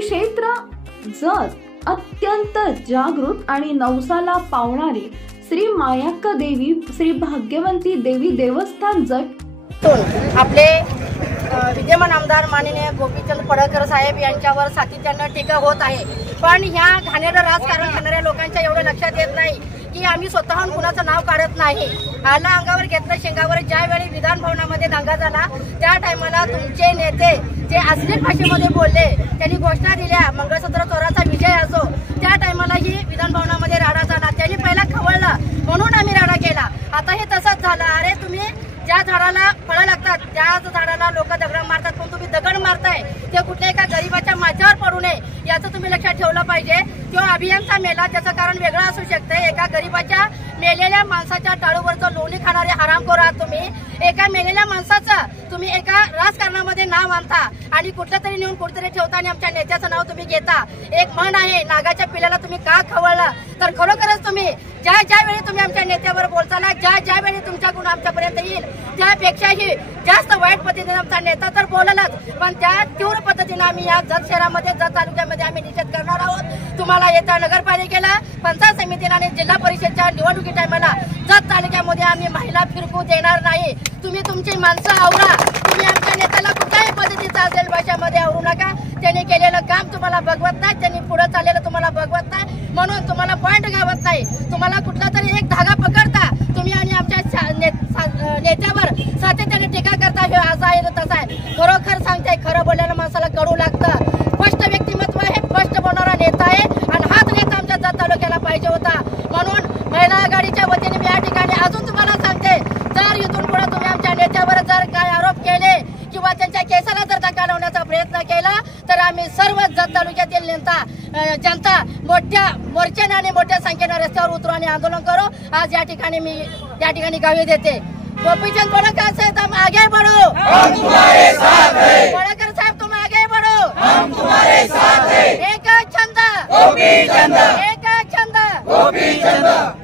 श्री क्षेत्र जत अत्यंत जागृत आणि नवसाला पावणारी श्री मायाक्का देवी श्री भाग्यवंती देवी देवस्थान जत आपले विद्यमान आमदार माननीय गोपीचंद पडळकर साहेब यांच्यावर सातत्यानं टीका होत आहे। पण ह्या घाणेरडं राजकारण करणाऱ्या लोकांच्या एवढं लक्षात येत नाही की आम्ही स्वतःहून कुणाचं नाव काढत नाही। आला अंगावर घेतलं शेंगावर। ज्यावेळी विधान भवनामध्ये दंगा झाला त्या टायमाला तुमचे नेते जे अश्लील भाषेमध्ये बोलले, त्यांनी घोषणा दिल्या मंगळसूत्र चोराचा विजय असो, त्या टायमाला ही विधान भवनामध्ये राडा झाला। त्यांनी पहिला खवळलं म्हणून आम्ही राडा केला। आता हे तसंच झालं। अरे तुम्ही ज्या झाडाला फळं लागतात त्याच झाडाला लोक दगड मारतात, पण तुम्ही दगड मारताय ते कुठल्या एका गरीबाच्या माथ्यावर पडू नये याचं तुम्ही लक्षात ठेवलं पाहिजे। तो अभियंता मेला त्याचं कारण वेगळं असू शकतं। एका गरीबाच्या मेलेल्या माणसाच्या टाळूवरचं लोणी खाणारे हरामखोर आहात तुम्ही। एका मेलेल्या माणसाचं तुम्ही एका राजकारणामध्ये नाव आणता आणि कुठलं तरी नेऊन कुठेतरी ठेवता आणि आमच्या नेत्याचं नाव तुम्ही घेता। एक म्हण आहे, नागाच्या पिल्याला तुम्ही का खवळलं? तर खरोखरच तुम्ही ज्या वेळी तुम्ही आमच्या नेत्यावर बोलताना ज्या वेळी तुमचा गुण आमच्यापर्यंत येईल त्यापेक्षाही जास्त वाईट पद्धतीने आमचा नेता तर बोललाच, पण त्या तीव्र पद्धतीने आम्ही या जत शहरामध्ये जत तालुक्यामध्ये आम्ही निषेध करणार आहोत। तुम्हाला येत्या नगरपालिकेला, पंचायत समितीला आणि जिल्हा परिषदच्या निवडणुकी टायमाला जत तालुक्यामध्ये आम्ही महिला फिरकू देणार नाही। तुम्ही तुमची माणसं आवरा। तुम्ही आमच्या नेत्याला कुठल्याही पद्धतीचा असेल भाषामध्ये आवरू नका। त्यांनी केलेलं काम तुम्हाला बघवत नाही, त्यांनी पुढे चाललेलं तुम्हाला बघवत नाही, म्हणून तुम्हाला पॉइंट गावत नाही। तुम्हाला कुठला तरी एक धागा पकडता तुम्ही आणि आमच्या नेत्यावर सातत्याने टीका करता। हे असं आहे तसं आहे। खरोखर सांगते, खरं बोललेल्या माणसाला कडू लागतं। स्पष्ट व्यक्तिमत्व आहे, स्पष्ट बोलणारा नेता आहे आणि हाच नेता आमच्या जत तालुक्याला पाहिजे होता। म्हणून महिला आघाडीच्या वतीने मी या ठिकाणी अजून तुम्हाला सांगते, जर इथून पुढे तुम्ही आमच्या नेत्यावर जर काय आरोप केले किंवा त्यांच्या केसाला जर धक्का लावण्याचा प्रयत्न केला तर आम्ही सर्व जत तालुक्यातील जनता मोठ्या मोर्चाने आणि मोठ्या संख्येने रस्त्यावर उतरू आणि आंदोलन करू। आज या ठिकाणी गावी देते। गोपीचंद पडळकर साहेब, तुम आगे बढ़ो, हम तुम्हारे साथ हैं। पडळकर साहेब, तुम आगे बढ़ो, हम तुम्हारे साथ हैं। एक छंद गोपीचंद, एक छंद गोपीचंद।